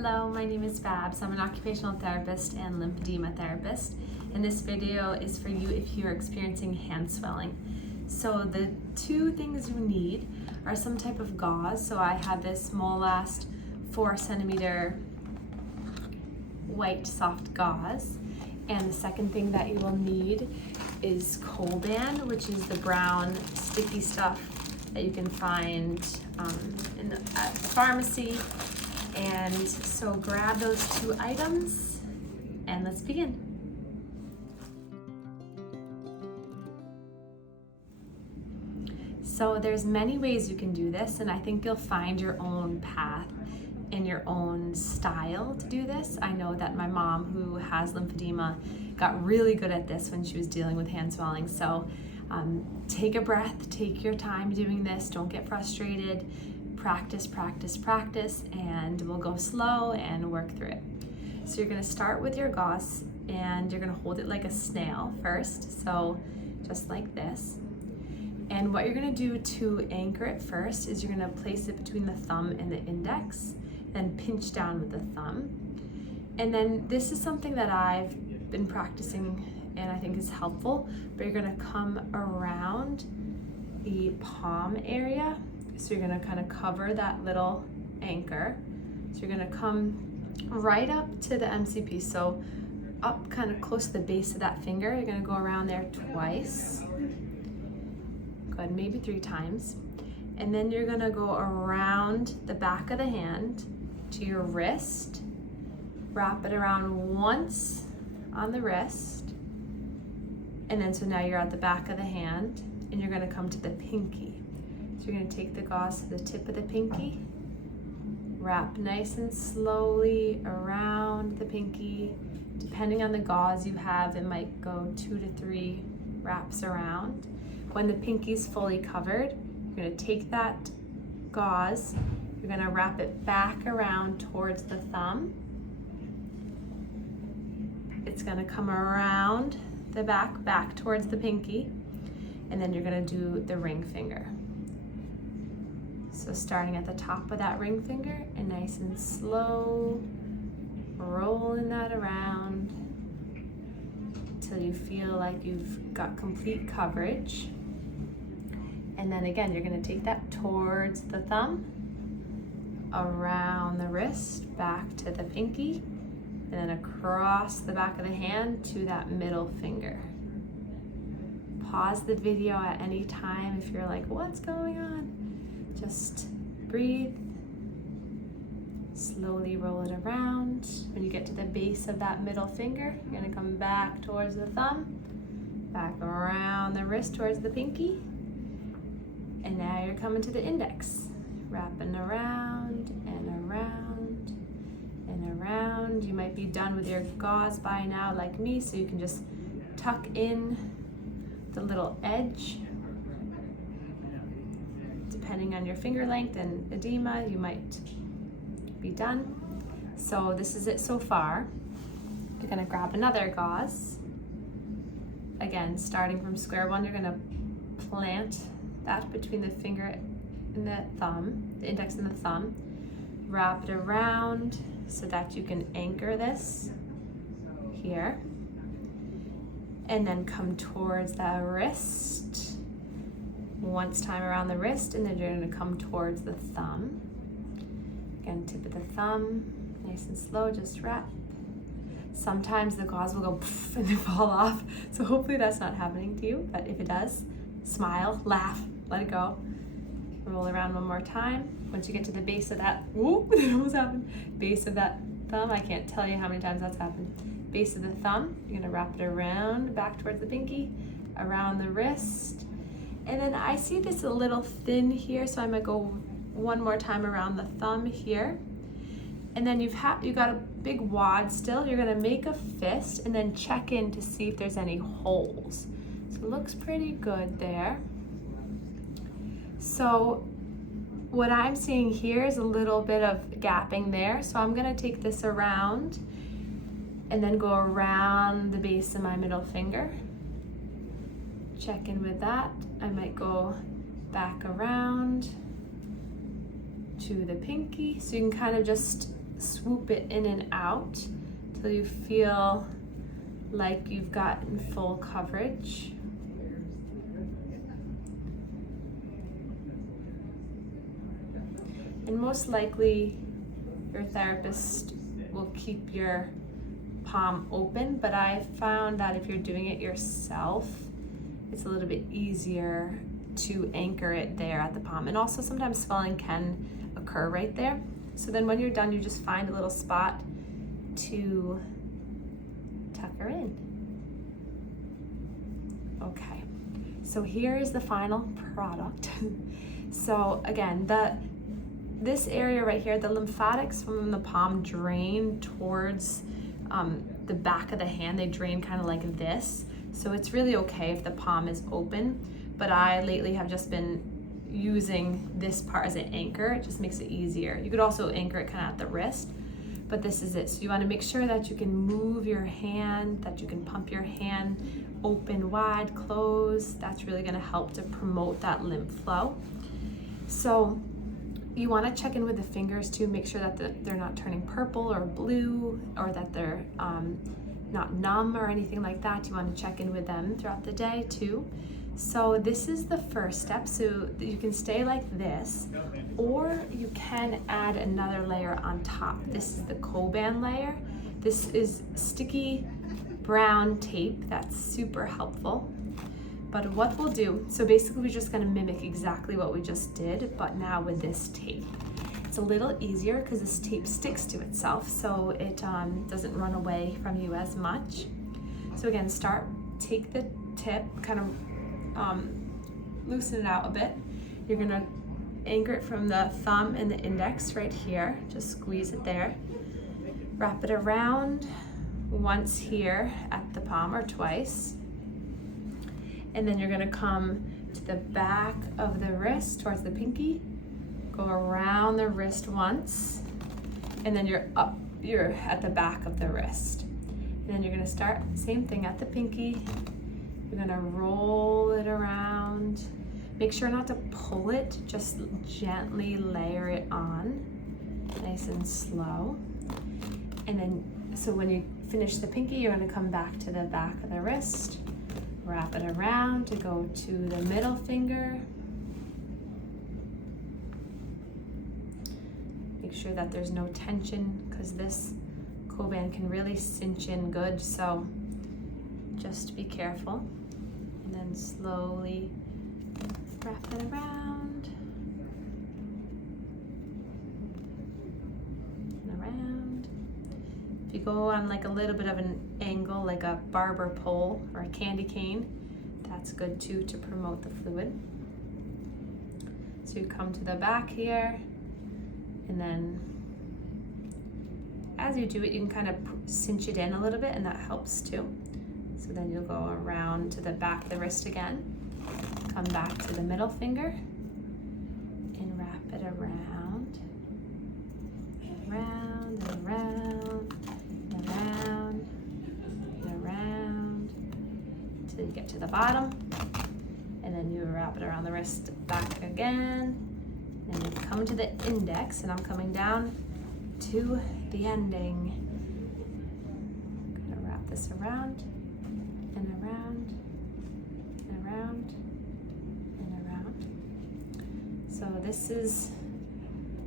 Hello, my name is Babz. I'm an occupational therapist and lymphedema therapist. And this video is for you if you're experiencing hand swelling. So the two things you need are some type of gauze. So I have this Molast 4 centimeter white soft gauze. And the second thing that you will need is Coban, which is the brown sticky stuff that you can find at the pharmacy. And so grab those two items and let's begin. So there's many ways you can do this, and I think you'll find your own path and your own style to do this. I know that my mom, who has lymphedema, got really good at this when she was dealing with hand swelling. So take a breath, take your time doing this, don't get frustrated. Practice, practice, practice, and we'll go slow and work through it. So you're gonna start with your gauze and you're gonna hold it like a snail first, so just like this. And what you're gonna do to anchor it first is you're gonna place it between the thumb and the index, then pinch down with the thumb. And then this is something that I've been practicing and I think is helpful, but you're gonna come around the palm area. So you're gonna kind of cover that little anchor. So you're gonna come right up to the MCP. So up kind of close to the base of that finger. You're gonna go around there twice. Go ahead, maybe 3 times. And then you're gonna go around the back of the hand to your wrist. Wrap it around once on the wrist. And then so now you're at the back of the hand and you're gonna come to the pinky. So you're going to take the gauze to the tip of the pinky, wrap nice and slowly around the pinky. Depending on the gauze you have, it might go 2 to 3 wraps around. When the pinky's fully covered, you're going to take that gauze, you're going to wrap it back around towards the thumb. It's going to come around the back towards the pinky, and then you're going to do the ring finger. So starting at the top of that ring finger and nice and slow, rolling that around until you feel like you've got complete coverage. And then again, you're gonna take that towards the thumb, around the wrist, back to the pinky, and then across the back of the hand to that middle finger. Pause the video at any time if you're like, what's going on? Just breathe, slowly roll it around. When you get to the base of that middle finger, you're gonna come back towards the thumb, back around the wrist towards the pinky, and now you're coming to the index, wrapping around and around and around. You might be done with your gauze by now like me, so you can just tuck in the little edge. Depending on your finger length and edema, you might be done. So this is it so far. You're gonna grab another gauze. Again, starting from square one, you're gonna plant that between the finger and the thumb, the index and the thumb. Wrap it around so that you can anchor this here. And then come towards the wrist. Once time around the wrist, and then you're going to come towards the thumb. Again, tip of the thumb, nice and slow, just wrap. Sometimes the gauze will go poof and then fall off, so hopefully that's not happening to you, but if it does, smile, laugh, let it go. Roll around one more time. Once you get to the base of that, whoop, that almost happened. Base of that thumb, I can't tell you how many times that's happened. Base of the thumb, you're going to wrap it around, back towards the pinky, around the wrist. And then I see this a little thin here, so I might go one more time around the thumb here. And then you got a big wad still. You're gonna make a fist and then check in to see if there's any holes. So it looks pretty good there. So what I'm seeing here is a little bit of gapping there. So I'm gonna take this around and then go around the base of my middle finger. Check in with that. I might go back around to the pinky. So you can kind of just swoop it in and out till you feel like you've gotten full coverage. And most likely your therapist will keep your palm open, but I found that if you're doing it yourself, it's a little bit easier to anchor it there at the palm. And also sometimes swelling can occur right there. So then when you're done, you just find a little spot to tuck her in. Okay, so here is the final product. So again, this area right here, the lymphatics from the palm drain towards the back of the hand. They drain kind of like this. So it's really okay if the palm is open, but I lately have just been using this part as an anchor. It just makes it easier. You could also anchor it kind of at the wrist, but this is it. So you want to make sure that you can move your hand, that you can pump your hand open, wide, close. That's really going to help to promote that lymph flow. So you want to check in with the fingers to make sure that they're not turning purple or blue, or that they're not numb or anything like that. You want to check in with them throughout the day too. So this is the first step. So you can stay like this, or you can add another layer on top. This is the Coban layer. This is sticky brown tape. That's super helpful. But what we'll do, so basically we're just gonna mimic exactly what we just did, but now with this tape. It's a little easier because this tape sticks to itself, so it doesn't run away from you as much. So again, take the tip, kind of loosen it out a bit. You're gonna anchor it from the thumb and the index right here. Just squeeze it there. Wrap it around once here at the palm, or twice. And then you're gonna come to the back of the wrist towards the pinky, go around the wrist once, and then you're at the back of the wrist. And then you're gonna start, same thing at the pinky. You're gonna roll it around. Make sure not to pull it, just gently layer it on, nice and slow. And then, so when you finish the pinky, you're gonna come back to the back of the wrist, wrap it around to go to the middle finger. Make sure that there's no tension, because this Coban can really cinch in good, so just be careful. And then slowly wrap it around and around. If you go on like a little bit of an angle, like a barber pole or a candy cane, that's good too to promote the fluid. So you come to the back here, and then as you do it, you can kind of cinch it in a little bit, and that helps too. So then you'll go around to the back of the wrist again, come back to the middle finger, and wrap it around, and around, and around, and around, and around, until you get to the bottom. And then you wrap it around the wrist back again, and you come to the index, and I'm coming down to the ending. I'm gonna wrap this around, and around, and around, and around. So this is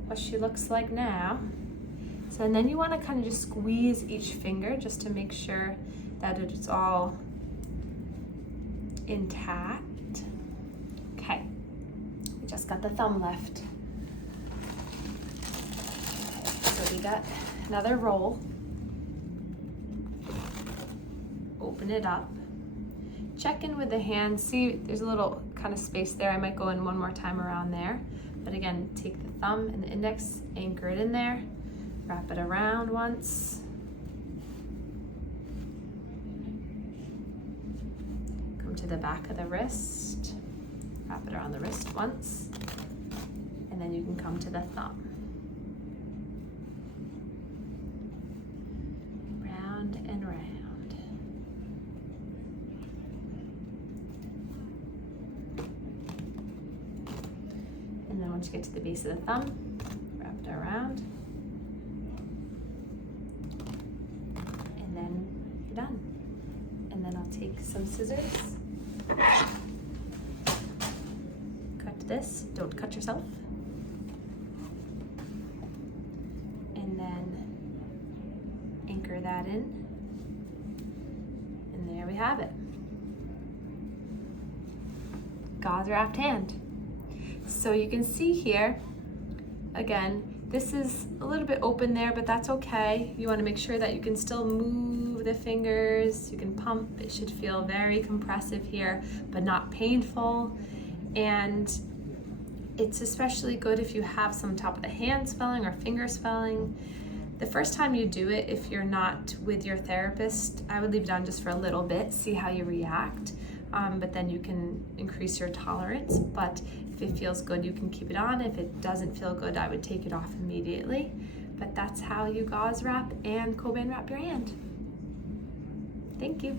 what she looks like now. So, and then you want to kind of just squeeze each finger just to make sure that it's all intact. Okay, we just got the thumb left. So we got another roll. Open it up. Check in with the hand. See, there's a little kind of space there. I might go in one more time around there. But again, take the thumb and the index, anchor it in there, wrap it around once. Come to the back of the wrist, wrap it around the wrist once, and then you can come to the thumb. Round and round. And then once you get to the base of the thumb, wrap it around. take some scissors, cut this, don't cut yourself, and then anchor that in, and there we have it. Gauze wrapped hand. So you can see here, again, this is a little bit open there, but that's okay. You want to make sure that you can still move the fingers, you can pump. It should feel very compressive here, but not painful. And it's especially good if you have some top of the hand swelling or finger swelling. The first time you do it, if you're not with your therapist, I would leave it on just for a little bit, see how you react. But then you can increase your tolerance. But if it feels good, you can keep it on. If it doesn't feel good, I would take it off immediately. But that's how you gauze wrap and Cobain wrap your hand. Thank you.